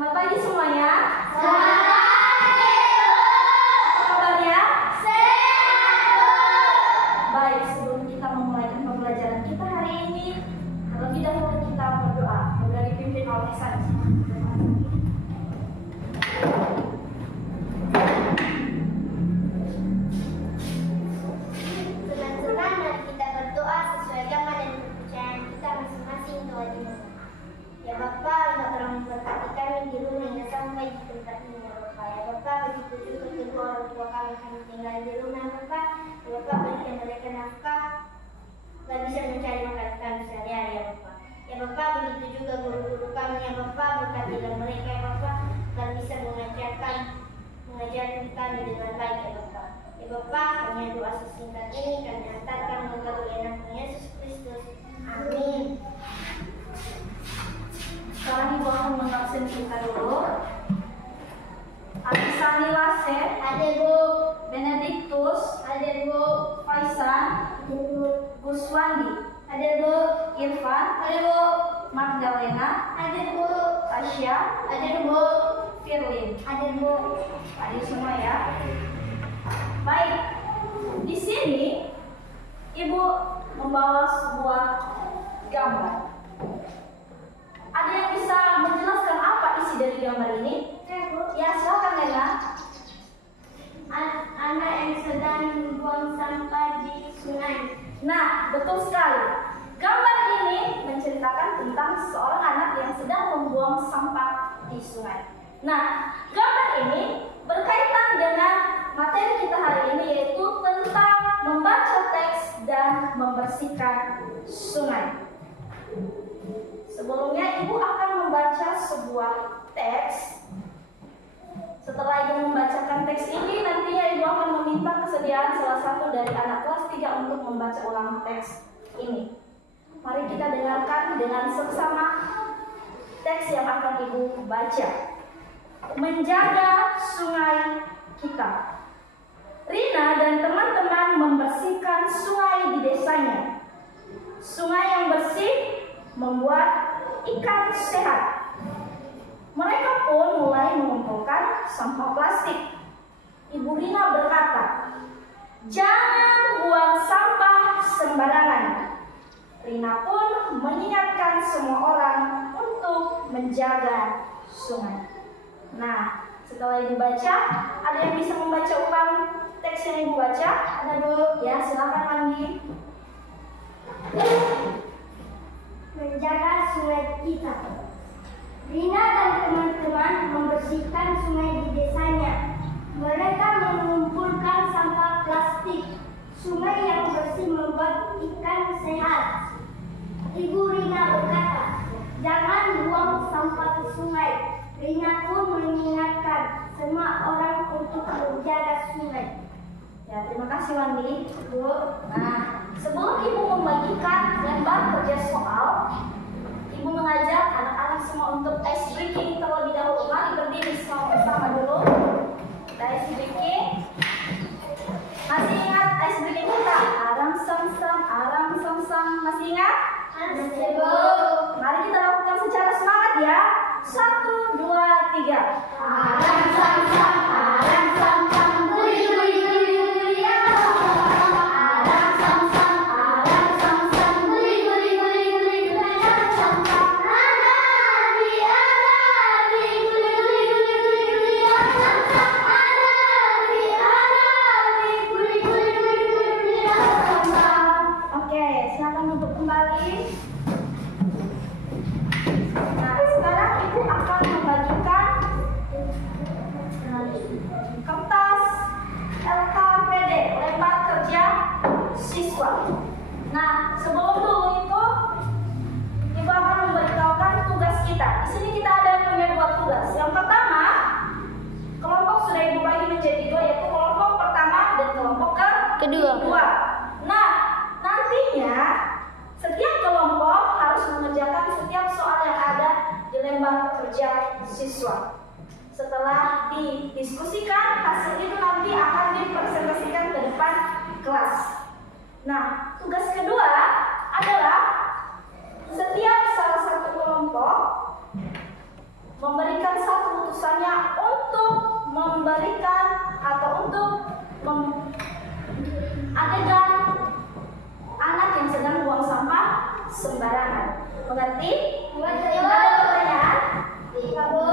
Selamat pagi semuanya. Selamat pagi, Bu. Apa kabarnya? Sehat, Bu. Baik, sebelum kita memulai pembelajaran kita hari ini, terlebih dahulu kita berdoa agar dipimpin oleh Sang. Teman-teman, mari kita berdoa sesuai agama dan kepercayaan kita masing-masing doa di rumah. Ya Bapa, tolong memberkati kami di rumah hingga sampai di tempat ini ya Bapa. Ya Bapa, begitu juga kedua orang tua kami tinggal di rumah Bapa. Ya Bapa, berikan mereka nafkah dan bisa mencari makan kami sehari-hari ya Bapa. Ya Bapa, begitu juga guru-guru kami ya Bapa, berkatilah mereka ya Bapa dan bisa mengajarkan kami dengan baik ya Bapa. Ya Bapa, hanya doa sesingkat ini kami hantarkan melalui nama Yesus Kristus. Amin. Sekarang Ibu akan mengabsen kita dulu. Abisani Lase, Ada Bu. Benediktus, Ada Bu. Faisan, Ada Bu. Guswandi, Ada Bu. Irfan, Ada Bu. Magdalena, Ada Bu. Tasya, Ada Bu. Firlin. Ada Bu. Hadir semua ya. Baik, di sini Ibu membawa sebuah gambar. Ada yang bisa menjelaskan apa isi dari gambar ini? Ya, silakan Lena. Anak yang sedang membuang sampah di sungai. Nah, betul sekali. Gambar ini menceritakan tentang seorang anak yang sedang membuang sampah di sungai. Nah, gambar ini berkaitan dengan materi kita hari ini, yaitu tentang membaca teks dan membersihkan sungai. Sebelumnya Ibu akan membaca sebuah teks. Setelah Ibu membacakan teks ini, nantinya Ibu akan meminta kesediaan salah satu dari anak kelas 3 untuk membaca ulang teks ini. Mari kita dengarkan dengan seksama teks yang akan Ibu baca. Menjaga sungai kita. Rina dan teman-teman membersihkan sungai di desanya. Sungai yang bersih membuat ikan sehat. Mereka pun mulai mengumpulkan sampah plastik. Ibu Rina berkata, "Jangan buang sampah sembarangan." Rina pun mengingatkan semua orang untuk menjaga sungai. Nah, setelah Ibu baca, ada yang bisa membaca ulang teks yang Ibu baca? Ada Bu? Ya, silakan Andi. Menjaga sungai kita. Rina dan teman-teman membersihkan sungai di desanya. Mereka mengumpulkan sampah plastik. Sungai yang bersih membuat ikan sehat. Ibu Rina berkata, "Jangan buang sampah ke sungai." Rina pun mengingatkan semua orang untuk menjaga sungai. Ya, terima kasih Wandi. Bu. Nah, sebelum Ibu membagikan lembar kerja soal, Ibu mengajak anak-anak semua untuk ice breaking terlebih dahulu. Mari berdiri sama dulu. Kita ice breaking. Masih ingat ice breaking kita? Arang sam. Masih ingat? Masih, Bu. Mari kita lakukan secara semangat ya. 1, 2, 3. Arang sam, guli guli guli guli ya. Arang sam, guli guli guli guli guli ya. Anari, guli guli guli guli guli ya. Anari, guli guli guli guli guli ya. Oke, silakan untuk kembali. Nah, sekarang Ibu akan membagikan kertas LKPD, lembar kerja siswa. Nah, sebelum dulu itu, Ibu akan memberitahukan tugas kita. Di sini kita ada punya 2 tugas. Yang pertama, kelompok sudah Ibu bagi menjadi 2, yaitu kelompok pertama dan kelompok kedua. Nah, nantinya setiap kelompok harus mengerjakan setiap soal yang ada di lembar kerja siswa. Setelah didiskusikan, hasil itu nanti akan dipresentasikan ke depan kelas. Nah, tugas kedua adalah setiap salah satu kelompok memberikan satu Mengerti? Mengerti. Ada pertanyaan? Iya, Bu.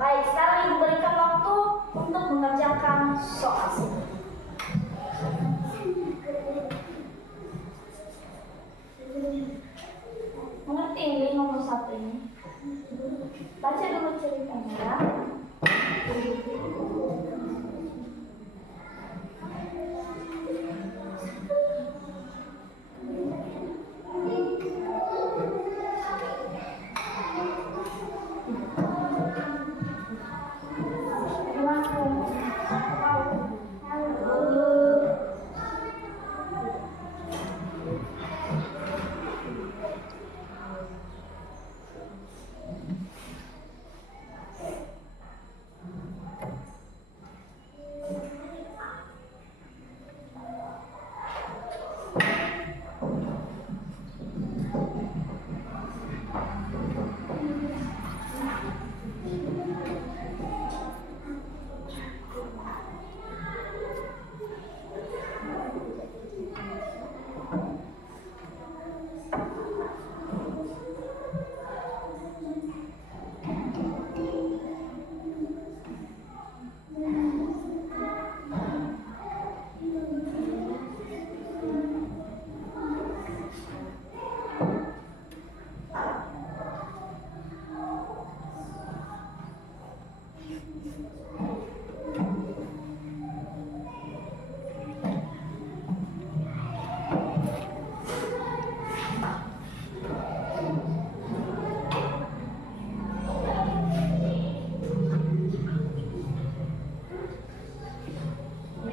Baik, sekarang Ibu berikan waktu untuk mengerjakan soal sini. Mengerti ini nomor 1 ini? Baca dulu ceritanya ya.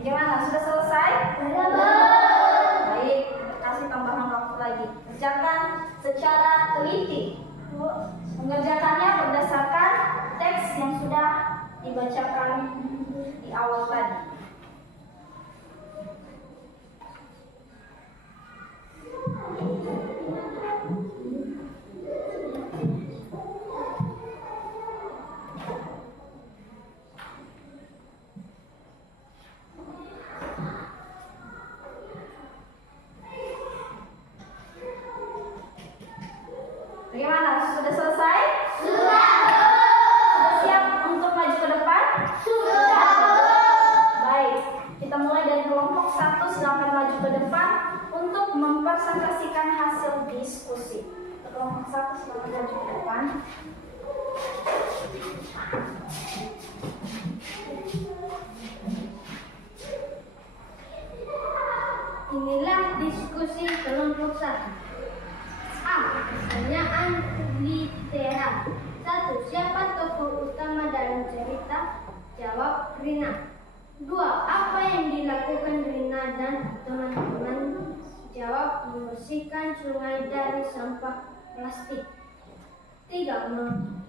Bagaimana? Sudah selesai? Baik, kasih tambahan waktu lagi. Kerjakan secara teliti. Mengerjakannya berdasarkan teks yang sudah dibacakan di awal tadi. Bagaimana? Sudah selesai? Sudah. Sudah siap untuk maju ke depan? Sudah. Baik, kita mulai dari kelompok 1, silakan maju ke depan untuk mempresentasikan hasil diskusi. Kelompok 1 silakan maju ke depan. Inilah diskusi kelompok 1. A. Pertanyaan literal. 1. Siapa tokoh utama dalam cerita? Jawab Rina. 2. Apa yang dilakukan Rina dan teman-teman? Jawab membersihkan sungai dari sampah plastik. 3.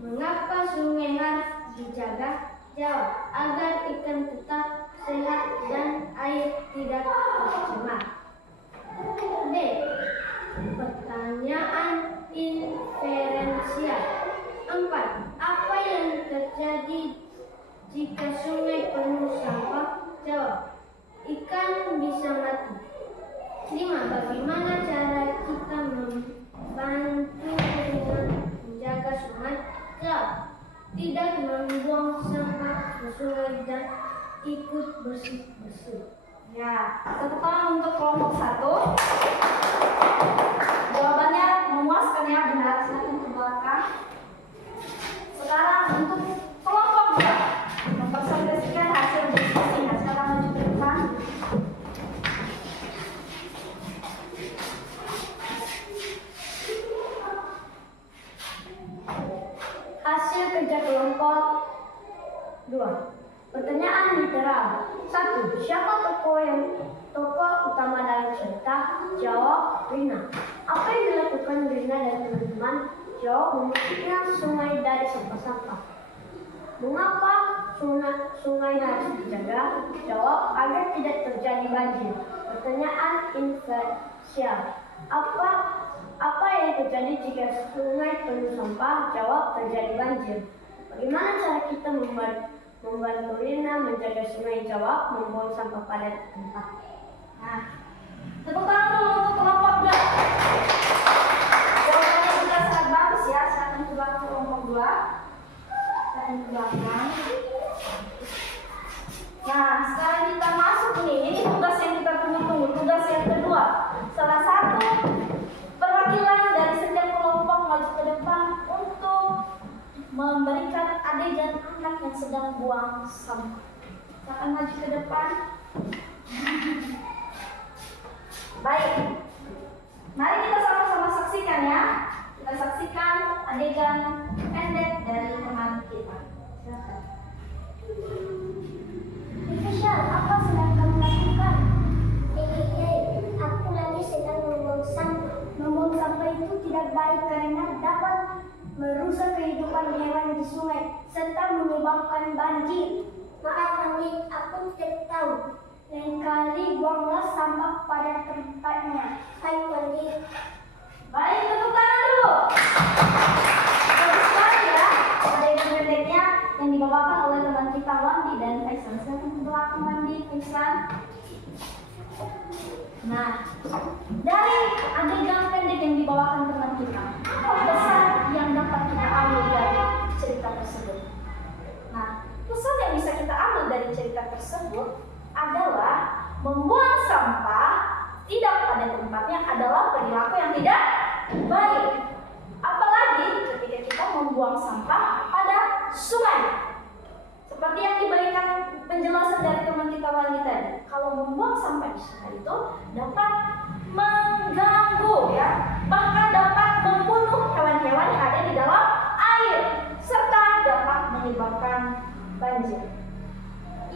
Mengapa sungai harus dijaga? Jawab agar ikan tetap sehat dan air tidak tercemar. B. Pertanyaan inferensial. 4. Apa yang terjadi jika sungai penuh sampah? Jawab ikan bisa mati. 5. Bagaimana cara kita membantu dengan menjaga sungai? Jawab tidak membuang sampah ke sungai dan ikut bersih-bersih. Ya, tepuk tangan untuk kelompok 1. Jawabannya memuaskan ya, benar. Silakan ke belakang. Sekarang untuk kelompok 2, mempresentasikan hasil diskusi. Silakan maju ke depan. Hasil kerja kelompok 2. Pertanyaan literal. 1. Siapa tokoh utama dalam cerita? Jawab Rina. Apa yang dilakukan Rina dan teman-teman? Jawab membersihkan sungai dari sampah-sampah. Mengapa sungai harus dijaga? Jawab agar tidak terjadi banjir. Pertanyaan inferensial. Apa yang terjadi jika sungai penuh sampah? Jawab terjadi banjir. Bagaimana cara kita membantu Rina menjaga sungai? Jawab membuang sampah pada tempat. Nah, tepuk tangan dulu untuk kelompok 2. Jawabannya sudah sangat bagus. berdua. Dan ke belakang. Nah, sekarang kita masuk nih. Ini tugas yang kita tunggu-tunggu. Tugas yang kedua. Salah satu perwakilan dari setiap kelompok maju ke depan untuk memberikan adegan anak yang sedang buang sampah. Akan maju ke depan. Baik. Mari kita sama-sama saksikan ya. Kita saksikan adegan pendek dari teman kita. Silakan. Michelle, apa sedang kamu lakukan? Aku lagi sedang membuang sampah. Membuang sampah itu tidak baik karena dapat merusak kehidupan hewan di sungai serta menyebabkan banjir. Maaf Andi, aku tidak tahu. Lain kali buanglah sampah pada tempatnya. Hai Andi. Baik, tepuk tangan dulu. Bagus sekali ya. Adegan pendeknya yang dibawakan oleh teman kita Wandi dan Faisal. Silakan ke belakang Wandi, Faisal. Nah, dari adegan pendek yang dibawakan teman kita, apa pesan yang dapat kita ambil dari cerita tersebut? Nah, pesan yang bisa kita ambil dari cerita tersebut adalah membuang sampah tidak pada tempatnya adalah perilaku yang tidak baik. Apalagi ketika kita membuang sampah pada sungai. Seperti yang diberikan penjelasan dari teman kita Wandi tadi, kalau membuang sampah di sungai itu dapat mengganggu ya, bahkan dapat membunuh hewan-hewan yang ada di dalam air serta dapat menyebabkan banjir.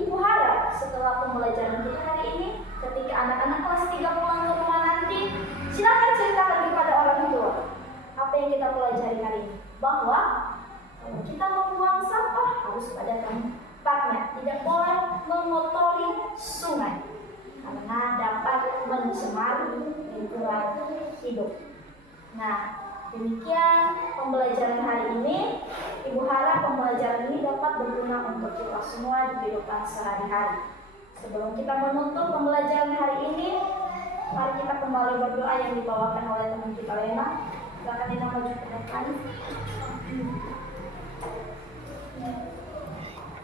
Ibu harap setelah pembelajaran kita hari ini, ketika anak-anak kelas 3 pulang ke rumah nanti, silakan ceritakan kepada orang tua apa yang kita pelajari hari ini, bahwa kalau kita membuang sampah harus pada tempatnya, tidak boleh mengotori sungai karena dapat mencemari lingkungan hidup. Nah, demikian pembelajaran hari ini. Ibu harap pembelajaran ini dapat berguna untuk kita semua di kehidupan sehari-hari. Sebelum kita menutup pembelajaran hari ini, mari kita kembali berdoa yang dibawakan oleh teman kita Lena. Silakan Lena maju ke depan.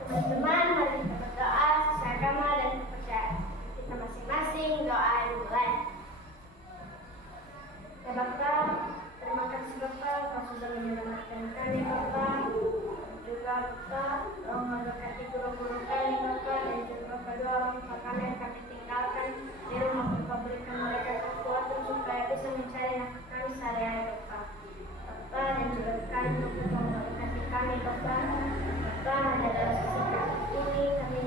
Teman-teman, mari kita berdoa sesuai agama dan kepercayaan kita masing-masing. Doa dimulai. Ya Bapak, terima kasih Bapak, Kau sudah menyelamatkan kami Bapak. Juga Bapak, Kau memberkati guru-guru kami Bapak, dan juga Bapak doa orang tua kami yang kami tinggalkan di rumah Bapak, berikan mereka kekuatan supaya bisa mencari nafkah kami sehari-hari Bapak. Bapak dan juga kami Bapak, Kau memberkati kami Bapak. Bapak, hanya dalam sisi ini kami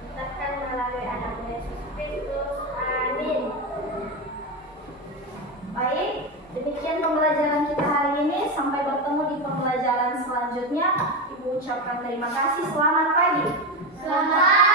mintakan melalui anak Yesus Kristus. Amin. Baik, demikian pembelajaran kita hari ini. Sampai bertemu di pembelajaran selanjutnya. Ibu ucapkan terima kasih. Selamat pagi. Selamat